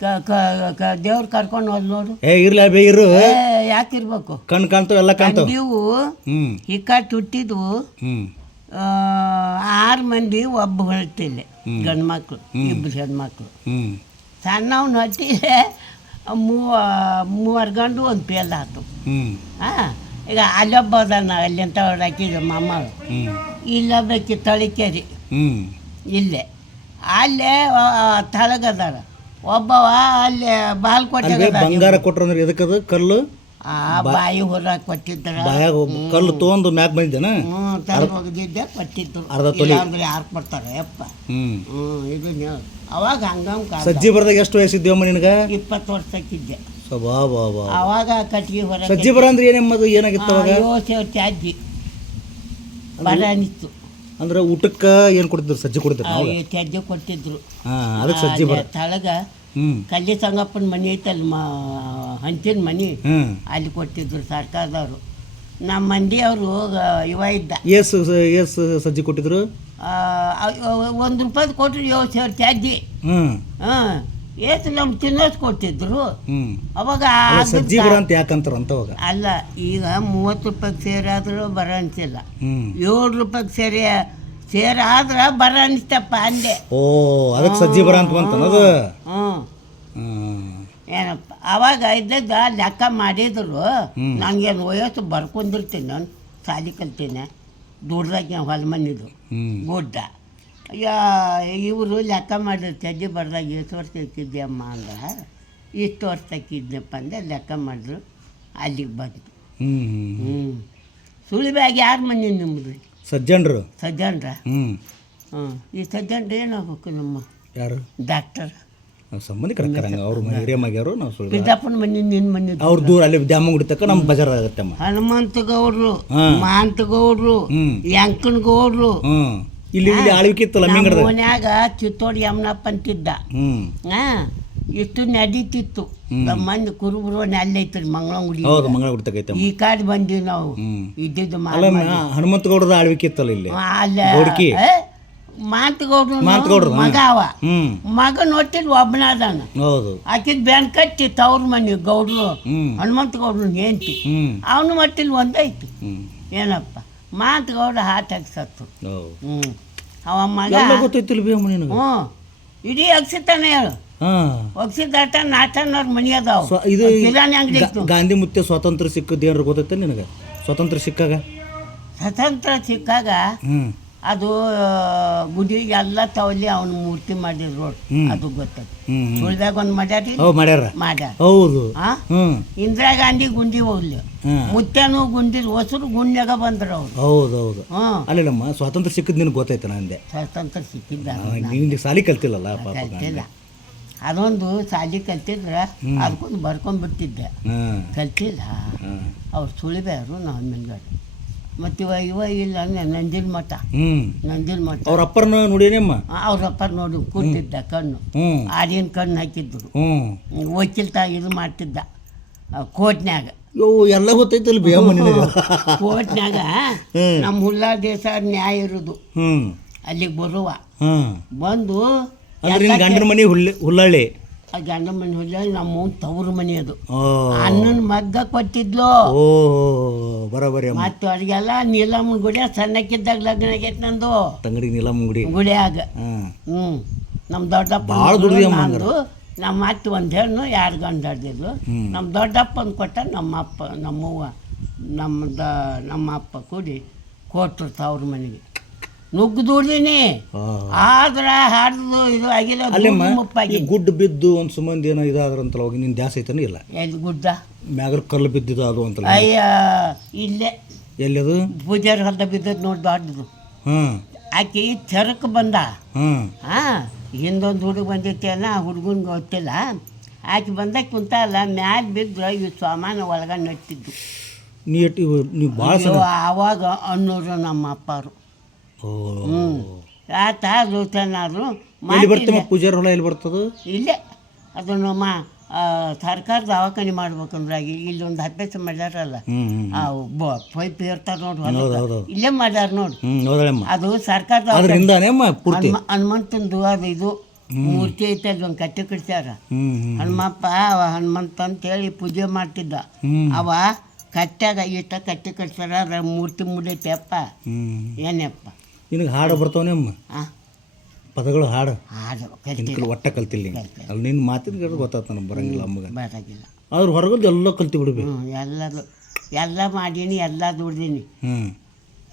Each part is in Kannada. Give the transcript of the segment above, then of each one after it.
ಕ- ದೇವ್ರು ಕರ್ಕೊಂಡು ಹೋದ್ ನೋಡು. ಏ ಇರ್ಲ ಬೇ ಇರು. ಏ ಯಾಕಿರ್ಬೇಕು? ಕಣ್ ಕಾಣ್ತಾವ ಎಲ್ಲ ಕಾಣ್ತಾವ ನೀವು ಹ್ಮ್. ಹಿಕ್ಕ ತುಟ್ಟಿದ್ವು ಹ್ಮ್. ಆರು ಮಂದಿ ಒಬ್ಬ ಹೊಳ್ತಿಲ್ಲ ಗಂಡು ಮಕ್ಳು ಇಬ್ಬರು ಹೆಣ್ಮಕ್ಳು. ಹ್ಮ್. ಸಣ್ಣವ್ನು ಹೊಟ್ಟಿದೆ ಮೂವ ಮೂವರು ಗಂಡು ಒಂದು ಪೇಲ್ ಆತು ಹ್ಮ್. ಹಾಂ ಈಗ ಅಲ್ಲೊಬ್ಬ ಅದಾನ ಅಲ್ಲಿ ಅಂತ ಹಾಕಿದ್ರು ಮಾಮಗಳು ಹ್ಮ್. ಇಲ್ಲೊಬ್ಬಕ್ಕೆ ತಳಿಕೇರಿ. ಹ್ಮ್. ಇಲ್ಲೇ. ಅಲ್ಲೇ ತಳಗದಾರ. ಒಬ್ಬವ ಅಲ್ಲಿ ಬಾಲ್ ಅಲ್ವೇ ಬಂಗಾರ ಕೊಟ್ರ ಅಂದ್ರೆ ಅದು? ಕಲ್ಲು? ಆ ಬಾಯಿ ಹೊರಗೆ ಕೊಟ್ಟಿದ್ರ. ಬಾಯಾಗ ಕಲ್ಲು ತೊಗೊಂಡು ಮ್ಯಾಕ್ ಬಂದಿದ್ದೇನ? ಹ್ಞೂ ತಲೆ ಹೋಗಿದ್ದೆ ಕೊಟ್ಟಿದ್ರು. ಅರ್ಧ ತೊಲಿ. ಅಂದ್ರೆ ಯಾರು ಕೊಡ್ತಾರೆ? ಯಪ್ಪ. ಹ್ಞೂ ಇದು ಅವಾಗ ಹಂಗಂಗೆ ಸಜ್ಜಿ ಬರ್ದಾಗ ಎಷ್ಟು ವಯಸ್ಸಿದ್ದೇವಮ್ಮ ನಿನಗೆ? ಇಪ್ಪತ್ತು ವರ್ಷಕ್ಕಿದ್ದೆ. ಅವಾಗ ಕಟ್ಟಿಗೆ ಹೊರಗೆ ಸಜ್ಜಿ ಬರ ಅಂದ್ರೆ ಏನೆಮ್ಮದು ಏನಾಗಿತ್ತು ಅವಾಗ? ಯೋಸೆ ತ್ಯಾಜ್ಯ ಬರ ಅನಿಸ್ತು ಅಂದ್ರೆ ಊಟಕ್ಕೆ ಏನ್ ಕೊಡ್ತಿದ್ರು? ಸಜ್ಜಿ ಕೊಡ್ತಿದ್ರು ತ್ಯಾಜ್ಯ ಕೊಟ್ಟಿದ್ರು ಹಾ ಅದಕ್ಕೆ ಸಜ್ಜಿ ಬರ ತಳಗ ಕಲ್ಲಿ ಸಂಗಪ್ಪನ ಮನೆ ಐತಲ್ಲ ಮ ಹಂಚಿನ ಮನೆ. ಅಲ್ಲಿ ಕೊಟ್ಟಿದ್ರು ಸರ್ಕಾರದವರು. ನಮ್ಮ ಮಂದಿ ಅವರು ಇವ ಇದ್ದ. ಎಸ್ ಎಸ್ ಸಜ್ಜಿ ಕೊಟ್ಟಿದ್ರು? ಒಂದು ರೂಪಾಯಿ ಕೊಟ್ಟರು ಏಳು ಸಾವಿರ ತ್ಯಾಜ್ಯ. ಹ್ಮ್. ಏಸು ನಮ್ಗೆ ತಿನ್ನೋದು ಕೊಟ್ಟಿದ್ರು. ಅವಾಗ ಸಜ್ಜಿ ಅಂತ ಯಾಕಂತಾರ ಅಂತ ಅವಾಗ? ಅಲ್ಲ ಈಗ ಮೂವತ್ತು ರೂಪಾಯಿ ಸೇರಿ ಆದರೂ ಬರ ಅನ್ಸಿಲ್ಲ ಹ್ಮ್. ಏಳು ರೂಪಾಯಿಗೆ ಸೇರಿ ಸೇರಿ ಆದ್ರೆ ಬರ ಅನಿಸ್ತಪ್ಪ ಅಂದೆ. ಓ ಅದಕ್ಕೆ ಸಜ್ಜಿ ಬರ ಅಂತ ಹ್ಞೂ ಹ್ಮ್ ಏನಪ್ಪ ಅವಾಗ ಇದ್ದದ್ದು ಲೆಕ್ಕ ಮಾಡಿದ್ರು. ಹ್ಮ್. ವಯಸ್ಸು ಬರ್ಕೊಂಡಿರ್ತೀನಿ ನಾನು ಸಾಲಿ ಕಲ್ತೀನಿ ದುಡ್ದಾಗ ಹೊಲ ಮನಿದು ಹ್ಮ್. ಗುಡ್ಡ. ಯಾ ಇವರು ಲೆಕ್ಕ ಮಾಡಿದ್ರು ಚಜ್ಜಿ ಬರ್ದಾಗ ಎಷ್ಟು ವರ್ಷ ಇಕ್ಕಿದ್ದೆ ಅಮ್ಮ ಅಂದ್ರೆ ಇಷ್ಟು ವರ್ಷ ಇಕ್ಕಿದ್ನಪ್ಪ ಅಂದೆ ಲೆಕ್ಕ ಮಾಡಿದ್ರು ಅಲ್ಲಿಗೆ ಬಂತು ಹ್ಞೂ ಹ್ಞೂ ಸುಳಿಬ್ಯಾಗ ಯಾರು ಮನೆ ನಿಮ್ಮದು ಸಜ್ಜನರು. ಸಜ್ಜನರ? ಹ್ಞೂ ಹ್ಞೂ. ಈ ಸಜ್ಜನರು ಏನಾಗಬೇಕು ನಮ್ಮ? ಯಾರು? ಡಾಕ್ಟರ್. ನಾವು ಸಂಬಂಧಿಕರ ಹಂಗ ಅವ್ರ ಹಿರಿಯ ಮಗ್ಯಾರು ನಾವು ಸುಳ್ಳು ಬಿದ್ದಪ್ಪನ ಮನೆ ನಿನ್ನ ಮನೆ ಅವ್ರ ದೂರ ಅಲ್ಲಿ ತಕ್ಕ ನಮ್ಮ ಬಜಾರ್ ಹನುಮಂತ ಗೌಡ್ರು. ಮಾಂತ ಗೌಡ್ರು ಯಂಕನ ಗೌಡ್ರು ಇಲ್ಲಿ ಇಲ್ಲಿ ಆಳ್ವಿಕೆ ಇತ್ತಲ್ಲ ಮೀಂಗಡದ ಮನ್ಯಾಗ ಚಿತ್ತೋಡಿ ಯಮನಪ್ಪ ಅಂತಿದ್ದ. ಹ್ಮ್. ಹಾ. ಇಷ್ಟು ನಡೀತಿತ್ತು. ನಮ್ಮ ಮಂದಿ ಕುರುಬರು ಅಲ್ಲಿ ಐತ್ರಿ ಮಂಗಳಂಗುಡಿ. ಹೌದು ಮಂಗಳಗುಡಿ ತಗೈತೆ ಈ ಕಾಡ್ ಬಂದೀವಿ ನಾವು. ಇದ್ದಿದ್ದು ಅಲ್ಲ ಹನುಮಂತ ಗೌಡದ ಆಳ್ವಿಕೆ ಇತ್ತಲ್ಲ ಇಲ್ಲಿ? ಅಲ್ಲ. ಮಾತುಗೌಡ್ರು ಏ, ಮಾಂತ ಗೌಡ್ರು ಮಾಂತ ಗೌಡ್ರು, ಮಗ ಅವ ಹ್ಮ್. ಮಗ ನೋಟಿದ್ ಒಬ್ಬನಾದಾನ ಹೌದು. ಆಕಿದ್ ಬ್ಯಾನ್ ಕಟ್ಟಿ ತವ್ರ ಮನೆ ಗೌಡ್ರು ಹನುಮಂತ ಗೌಡ್ರು ಹೆಂಡ್ತಿ. ಅವನು ಮಟ್ಟಿಲ್ ಒಂದೈತಿ. ಏನಪ್ಪ? ಮಾಂತ ಗೌಡ ಹಾಟ್ ಹಾಕಿ ಸತ್ತು ಹ್ಞೂ ಅವ ಮಗ ಗೊತ್ತೈತಿಲ್ಲ ಅಮ್ಮ ನಿನಗೆ? ಹ್ಞೂ. ಇಡೀ ಅಕ್ಷಿತಾನೆ ಹೇಳು ಒಗ್ಸಿದಾಟ ನಾಟನವ್ರ ಮನಿ ಅದಾವ. ಇದು ಕಿರಾಣಿ ಅಂಗಡಿ ಗಾಂಧಿ ಮುತ್ತೆ ಸ್ವಾತಂತ್ರ್ಯ ಸಿಕ್ಕದ ಏನಾರು ಗೊತ್ತೈತೆ ನಿನಗೆ? ಸ್ವಾತಂತ್ರ್ಯ ಸಿಕ್ಕಾಗ? ಸ್ವತಂತ್ರ ಸಿಕ್ಕಾಗ ಹ್ಮ್. ಅದು ಗುಡಿ ಎಲ್ಲ ತವಲಿ ಅವನ ಮೂರ್ತಿ ಮಾಡಿದ್ರು. ಅದು ಗೊತ್ತದ. ಸುಳ್ದಾಗ ಒಂದು ಮಾಡ್ಯಾರಿ ಮಾಡ್ಯಾರ. ಮಾಡ್ಯಾರ. ಹೌದು. ಇಂದಿರಾ ಗಾಂಧಿ ಗುಂಡಿ ಹೋಗ್ಲಿ. ಮುತ್ಯಾನು ಗುಂಡಿ ಹೊಸರು ಗುಂಡ್ಯಾಗ ಬಂದ್ರು ಅವ್ರು. ಹೌದು ಹೌದು. ಅಲ್ಲಮ್ಮ ಸ್ವಾತಂತ್ರ್ಯ ಸಿಕ್ಕಿದ್ ನಿನ್ಗೆ ಗೊತ್ತೈತೆ ನಂದೆ ಸ್ವಾತಂತ್ರ್ಯ ಸಿಕ್ಕಿದ್ದ ಸಾಲಿ ಕಲ್ತಿಲ್ಲಲ್ಲ ಕಲ್ತಿಲ್ಲ. ಅದೊಂದು ಸಾಲಿ ಕಲ್ತಿದ್ರೆ ಅದಕ್ಕೊಂದು ಬರ್ಕೊಂಡ್ಬಿಟ್ಟಿದ್ದೆ ಹ್ಮ್. ಕಲ್ತಿಲ್ಲ. ಅವ್ರು ಸುಳಿಬೇರು ನಾವು ಮೇಲ್ಗಡೆ ಮತ್ತು ಇವ ಇವ ಇಲ್ಲ ಅಂದ್ರೆ ನಂದಿನ ಮಠ. ಹ್ಮ್. ನಂದಿನ ಮಠ. ಅವ್ರ ಅಪ್ಪರನ್ನ ಅವ್ರ ಅವ್ರಪ್ಪ ನೋಡಿ ಕೂತಿದ್ದ ಕಣ್ಣು. ಹ್ಮ್. ಆಡಿನ ಕಣ್ಣು ಹಾಕಿದ್ರು. ಹ್ಮ್. ವಕೀಲ್ತ ಇದು ಮಾಡ್ತಿದ್ದ ಕೋಟ್ನ್ಯಾಗ ಯೋ ಎಲ್ಲ ಗೊತ್ತೈತಲ್ಲ ಬಿ ಅಮ್ಮ ನಿನಗೆ? ಕೋಟ್ನ್ಯಾಗ ನಮ್ಮ ಹುಲ್ಲಾ ದೇಶ ನ್ಯಾಯ ಇರೋದು. ಹ್ಮ್. ಅಲ್ಲಿಗೆ ಬರುವ. ಹ್ಮ್. ಬಂದು ಅಂದ್ರೆ ನಿನ್ನ ಗಂಡನ ಮನೆ ಹುಲ್ಲ ಹುಲ್ಲಳ್ಳಿ ಆ ಗಂಡ ಮನೆ ಹುಲ್ಲ ನಮ್ಮ ತವ್ರ ಮನೆ ಅದು. ಅಣ್ಣನ ಮಗ್ಗ ಕೊಟ್ಟಿದ್ಲು. ಓ ಬರೋಬರಿ ಅಮ್ಮ. ಮತ್ತು ಅವ್ರಿಗೆಲ್ಲ ನೀಲಮ್ಮನ ಗುಡಿ ಸಣ್ಣಕ್ಕಿದ್ದಾಗ ಲಗ್ನ ಆಗೈತೆ ನಂದು. ತಂಗಡಿ ನೀಲಮ್ಮ ಗುಡಿ. ಗುಡಿಯಾಗ ಹ್ಮ್. ಹ್ಞೂ ನಮ್ಮ ದೊಡ್ಡಪ್ಪ ಭಾಳ ದುಡ್ದಿ ಅಮ್ಮ ನಮ್ಮ ಅತ್ತೆ ಒಂದು ಹೆಣ್ಣು ಎರಡು ಗಂಡ ಹಿಡ್ದಿದ್ಲು ನಮ್ಮ ದೊಡ್ಡಪ್ಪನ ಕೊಟ್ಟ ನಮ್ಮ ಅಪ್ಪ ನಮ್ಮವ್ವ ನಮ್ಮದ ನಮ್ಮ ಅಪ್ಪ ಕೂಡಿ ಕೊಟ್ರು ತವ್ರ ಮನೆಗೆ. ನುಗ್ಗು ಆದ್ರ ಹಾಡ್ದು ಇದು ಆಗಿಲ್ಲ ಮುಪ್ಪಾಗಿ. ಗುಡ್ಡ ಬಿದ್ದು ಒಂದು ಸುಮಂದಿ ಏನೋ ಇದಾದ್ರಂತಲ್ಲ ಹೋಗಿ ನಿನ್ನ ದ್ಯಾಸ ಐತನ ಇಲ್ಲ? ಎಲ್ಲಿ ಗುಡ್ಡ? ಮ್ಯಾಗ್ರ ಕಲ್ಲು ಬಿದ್ದಿದ್ದು ಅದು ಅಂತ ಅಯ್ಯ ಇಲ್ಲೇ. ಎಲ್ಲದು ಪೂಜಾರಿ ಹೊಲ್ದ ಬಿದ್ದದ್ದು ನೋಡಿ ಬಾಡ್ದು ಹ್ಮ್ ಆಕಿ ಚರಕ್ಕೆ ಬಂದ. ಹಾಂ. ಹಿಂದೊಂದು ಹುಡುಗ ಬಂದಿತ್ತೆ ಅಲ್ಲ ಆ ಹುಡುಗನ್ಗೆ ಗೊತ್ತಿಲ್ಲ. ಆಕೆ ಬಂದಾಗ ಕುಂತಲ್ಲ ಮ್ಯಾಲ ಬಿದ್ದು ಇವು ಸಾಮಾನು ಒಳಗ ನಟ್ಟಿದ್ದು. ನೀ ನೀವು ಭಾಳ ಆವಾಗ ಅನ್ನೋರು ನಮ್ಮ ಅಪ್ಪರು ಹ್ಞೂ ಆತ ಲೂತನಾದ್ರು ಎಲ್ಲಿ ಬರ್ತಮ್ಮ? ಪೂಜಾರ ಹೊಲ ಎಲ್ಲಿ ಬರ್ತದ? ಇಲ್ಲೇ. ಅದು ನಮ್ಮ ಸರ್ಕಾರ ದವಾಖಾನೆ ಮಾಡ್ಬೇಕಂದ್ರೆ ಇಲ್ಲೊಂದು ಅಭ್ಯಾಸ ಮಾಡ್ಯಾರಲ್ಲ. ಪೈಪ್ ಇರ್ತಾರ ನೋಡಿ ಹೌದು ಇಲ್ಲೇ ಮಾಡ್ಯಾರ ನೋಡಿ. ಹ್ಮ್ ಅದು ಸರ್ಕಾರ ಹನುಮಂತಂದು ಅದು ಇದು. ಮೂರ್ತಿ ಐತೆ ಒಂದು ಕಟ್ಟಿ ಕಟ್ಸ್ಯಾರ. ಹನುಮಪ್ಪ ಅವ ಹನುಮಂತ ಅಂತೇಳಿ ಪೂಜೆ ಮಾಡ್ತಿದ್ದ. ಅವ ಕಟ್ಟಾಗ ಈಟ ಕಟ್ಟಿ ಕಟ್ಸ್ಯಾರ ಮೂರ್ತಿ ಮುಡೈತೆ ಅಪ್ಪ. ಏನಪ್ಪ ನಿನಗೆ ಹಾಡು ಬರ್ತಾವನೇ ಅಮ್ಮ ಪದಗಳು ಹಾಡು. ಹಾಡು. ಒಟ್ಟ ಕಲ್ತಿಲ್ಲ. ಅಲ್ಲಿ ನಿನ್ನ ಮಾತಿನ ಗೊತ್ತಾಗ್ತ ನನಗೆ ಬರಂಗಿಲ್ಲ ಅಮ್ಮಗೆ. ಬರಾಗಿಲ್ಲ ಆದ್ರೆ ಹೊರಗದ್ದು ಎಲ್ಲ ಕಲ್ತಿ ಬಿಡ್ಬೇಕು ಎಲ್ಲದು ಎಲ್ಲ ಮಾಡೀನಿ ಎಲ್ಲ ದುಡ್ದೀನಿ. ಹ್ಞೂ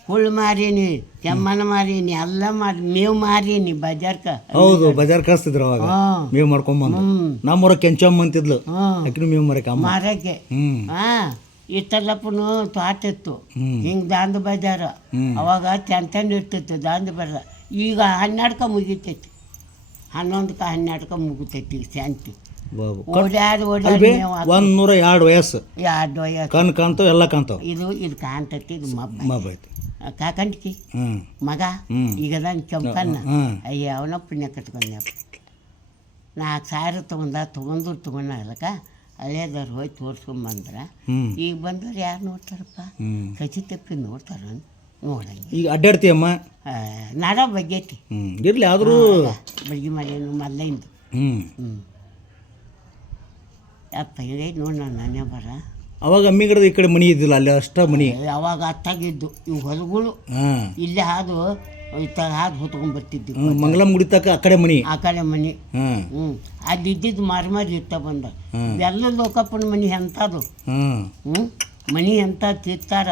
ಹುಳು ಮಾರೀನಿ ಕೆಮ್ಮನ ಮಾರೀನಿ ಎಲ್ಲ ಮಾಡಿ ಮೇವು ಮಾರೀನಿ ಬಜಾರ್ಕ. ಹೌದು ಬಜಾರ್ ಕಳಿಸ್ತಿದ್ರು ಅವಾಗ. ಮೇವು ಮಾಡ್ಕೊಂಬಂದು. ನಮ್ಮೂರ ಕೆಂಚಮ್ಮ ಅಂತಿದ್ಲು ಆಕಿನೂ ಮೇವು ಮರಕ್ಕೆ ಮಾರಕ್ಕೆ. ಹ್ಞೂ ಹಾಂ. ಇಷ್ಟೆಲ್ಲಪ್ಪನು ತೋಟ ಹಿಂಗ್ ಹ್ಞೂ ಹಿಂಗೆ ದಾಂದು ಬಜಾರ ಅವಾಗ ಚಂತಂದು ಇರ್ತಿತ್ತು ದಾಂದು ಬರ ಈಗ ಹನ್ನೆರಡ್ಕ ಮುಗಿತೈತಿ. ಹನ್ನೊಂದಕ್ಕೆ ಹನ್ನೆರಡ್ಕ ಮುಗಿತೈತಿ ಶಾಂತಿ ಬಾಬು. ಓಡ್ಯಾಡಿ ಒಂದು ನೂರ ಎರಡು ವಯಸ್ಸು. ಎರಡು ವಯಸ್ಸು. ಕಣ್ ಕಾಣ್ತಾವ ಎಲ್ಲ ಕಾಣ್ತಾವ. ಇದು ಇದು ಕಾಣ್ತೈತಿ ಇದು ಮಬ್ಬ ಮಬ್ಬ ಐತಿ ಕಾಕಂಡ್ಕಿ? ಮಗ. ಈಗ ನಾನು ಕೆಂಪನ್ನ ಅಯ್ಯ ಅವನ ಪುಣ್ಯ ಕಟ್ಕೊಂಡ್ಯಪ್ಪ ನಾಲ್ಕು ಸಾವಿರ ತೊಗೊಂಡ ತೊಗೊಂಡ್ರು ತೊಗೊಂಡ ಅಲ್ಲಕ ಹಳೇದವ್ರು ಹೋಗಿ ತೋರಿಸ್ಕೊಂಬಂದ್ರೆ ಈಗ ಬಂದವ್ರು ಯಾರು ನೋಡ್ತಾರಪ್ಪ? ಕಚಿ ತಪ್ಪಿ ನೋಡ್ತಾರ ನೋಡಂಗೆ ಈಗ ಅಡ್ಡಾಡ್ತೀಯಮ್ಮ ನಾಡ ಬಗ್ಗೈತಿ. ಇರಲಿ ಆದರೂ. ಬಡ್ಗಿ ಮನೇನು ಮೊದಲಿಂದು. ಹ್ಞೂ ಹ್ಞೂ ಅಪ್ಪ ಹಿಂಗೈತೆ ನೋಡಿ ನಾನು ನಾನೇ ಬರ? ಅವಾಗ ಅಮ್ಮಿ ಗಿಡದ ಈ ಕಡೆ ಮನಿ ಇದ್ದಿಲ್ಲ ಅಲ್ಲಿ ಅಷ್ಟ ಮನಿ. ಅವಾಗ ಅತ್ತಾಗಿದ್ದು ಇವು ಹೊಲಗಳು. ಇಲ್ಲೇ ಹಾದು ಈ ಹಾಕಿ ಹೊತ್ಕೊಂಡ್ ಬರ್ತಿದ್ವಿ ಮಂಗಲಂ ಆ ಕಡೆ ಮನಿ? ಆ ಕಡೆ ಮನಿ. ಹಾಂ. ಹ್ಞೂ ಅಲ್ಲಿ ಇದ್ದಿದ್ದು ಮಾರಿ ಮಾರಿ ಇತ್ತ ಬಂದ. ಹ್ಮ್. ಎಲ್ಲ ಲೋಕಪ್ಪನ ಮನಿ ಎಂಥದ್ದು ಹ್ಮ್? ಮನಿ ಎಂಥ ತಿರ್ತಾರ?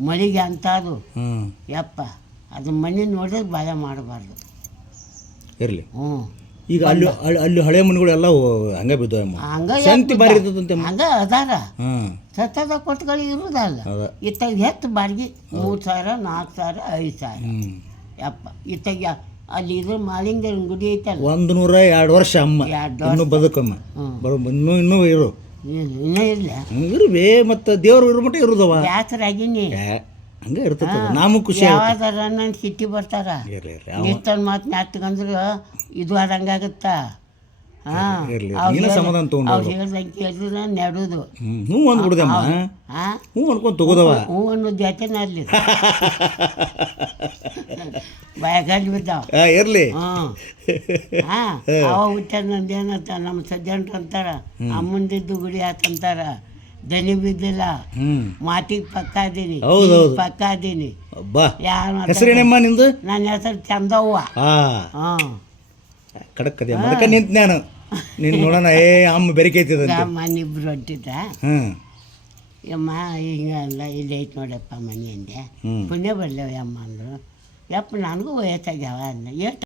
ಮಳಿಗೆ ಅಂಥದ್ದು ಹಾಂ. ಯಪ್ಪ ಅದು ಮನೆ ನೋಡಿದ್ರೆ ಭಯ ಮಾಡಬಾರ್ದು. ಇರಲಿ. ಹ್ಞೂ ಈಗ ಅಲ್ಲಿ ಅಲ್ಲಿ- ಹಳೆ ಮನೆಗಳೆಲ್ಲ ಹಂಗೆ ಬಿದ್ದವಮ್ಮ ಹಂಗ ಶಾಂತಿ ಬಾರಿ ಇರ್ತದಂತೆ ಹಂಗ ಅದಾರ. ಸತ್ತದ ಕೊಟ್ಟುಗಳು ಇರುದಲ್ಲ. ಇತ್ತಾಗ ಹೆಚ್ಚು ಬಾಡಿಗೆ ಮೂರು ಸಾವಿರ ನಾಲ್ಕು ಸಾವಿರ ಐದು ಸಾವಿರ. ಯಪ್ಪ ಇತ್ತಾಗ ಅಲ್ಲಿ ಇದ್ರ ಮಾಲಿಂಗನ ಗುಡಿ ಐತೆ ಒಂದು ನೂರ ಎರಡು ವರ್ಷ ಅಮ್ಮ. ಎರಡು ಇನ್ನೂ ಬದುಕಮ್ಮ. ಬರೋ ಇನ್ನೂ ಇನ್ನೂ ಇರು. ಇನ್ನೂ ಇಲ್ಲ ಹಂಗೆ ಇರುವೆ ಮತ್ತು ದೇವ್ರು ಇರು ಮಟ್ಟ ಇರುದವ. ಬ್ಯಾಸರಾಗಿನಿ. ಏ, ಹಂಗೆ ಇರ್ತದ ನಮಗೂ ಖುಷಿ ಆಗುತ್ತೆ. ನನ್ನ ಸಿಟ್ಟಿ ಬರ್ತಾರ? ಇರ್ಲಿ ಇರ್ಲಿ. ಅವ ನಿಷ್ಟನ್ ಮಾತು ನಾಟ್ಕಂದ್ರೆ ಇದು ಆದಂಗಾಗುತ್ತ? ನೀನು ಸಮಾಧಾನ ತೊಗೊಂಡು ಅವ್ರು ಹೇಳ್ದಂಗೆ ಕೇಳಿದ್ರೆ ನೆಡುದು. ಹ್ಞೂ ಹ್ಞೂ ಅಂದ್ಬಿಡ್ದಮ್ಮ ಹಾಂ? ಹ್ಞೂ ಅನ್ಕೊಂಡು ತಗೋದವ. ಹ್ಞೂ ಅನ್ನೋದು ಜಾತಿನ ಅಲ್ಲಿ. ಬಾಯಗಲ್ಲಿ ಬಿದ್ದಾವ. ಇರಲಿ. ಇರ್ಲಿ ಹಾಂ ಹಾಂ. ಅವ ಹುಟ್ಟ ನಂದೇನಂತ ನಮ್ಮ ಸಜ್ಜನ್ರು ಅಂತಾರ. ಅಮ್ಮಂದಿದ್ದು ಗುಡಿ ಆತಂತಾರ ದನಿ ಬಿದ್ದಿಲ್ಲ. ಮಾತಿಗೆ ಪಕ್ಕ ಅದೀನಿ ಹೌದು, ಹೌದು. ಪಕ್ಕ ಅದೀನಿ ಹೆಸರೇನಮ್ಮ ನಿಂದು? ನನ್ನ ಹೆಸರು ಚಂದವ್ವ. ಹಾ. ಹಾಂ ಕಡಕ್ ಅದೇ ನಿಂತ ನಾನು. ನಿನ್ನ ನೋಡೋಣ ಏ ಅಮ್ಮ ಬೆರಿಕೈತಿದಂತೆ ಅಮ್ಮ ಹೊಂಟಿದ್ದ. ಹ್ಞೂ ಯಮ್ಮ ಹಿಂಗಲ್ಲ ಇಲ್ಲಿ ಐತೆ ನೋಡಪ್ಪ ಮನೆ ಅಂದೆ. ಪುಣ್ಯ ಬರಲವ ಅಮ್ಮ ಅಂದರು. ಯಪ್ಪ ನನಗೂ ವಯಸ್ಸಾಗ್ಯಾವ ಅಂದ. ಎಷ್ಟು